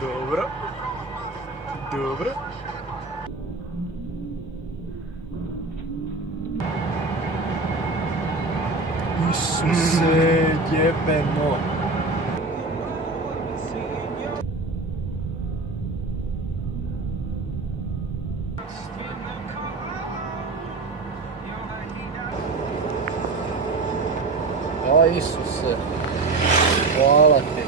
Dobro. Dobro. Isuse, jebeno. A Isuse, hvala ti.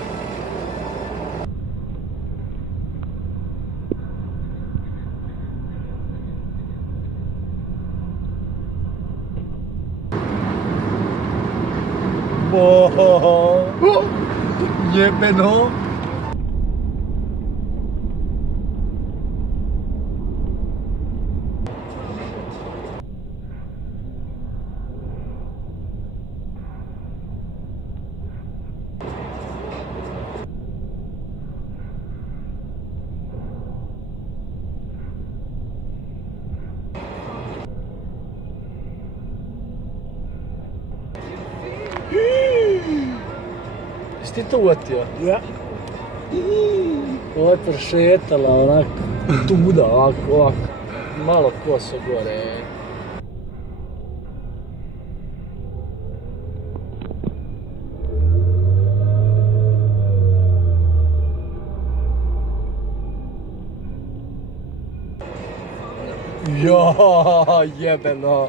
Jebeno. Jesi ti to uvatio? Ja. Ovo je prošetala onako, tuda, ovako, malo koso gore. Ja, jebeno.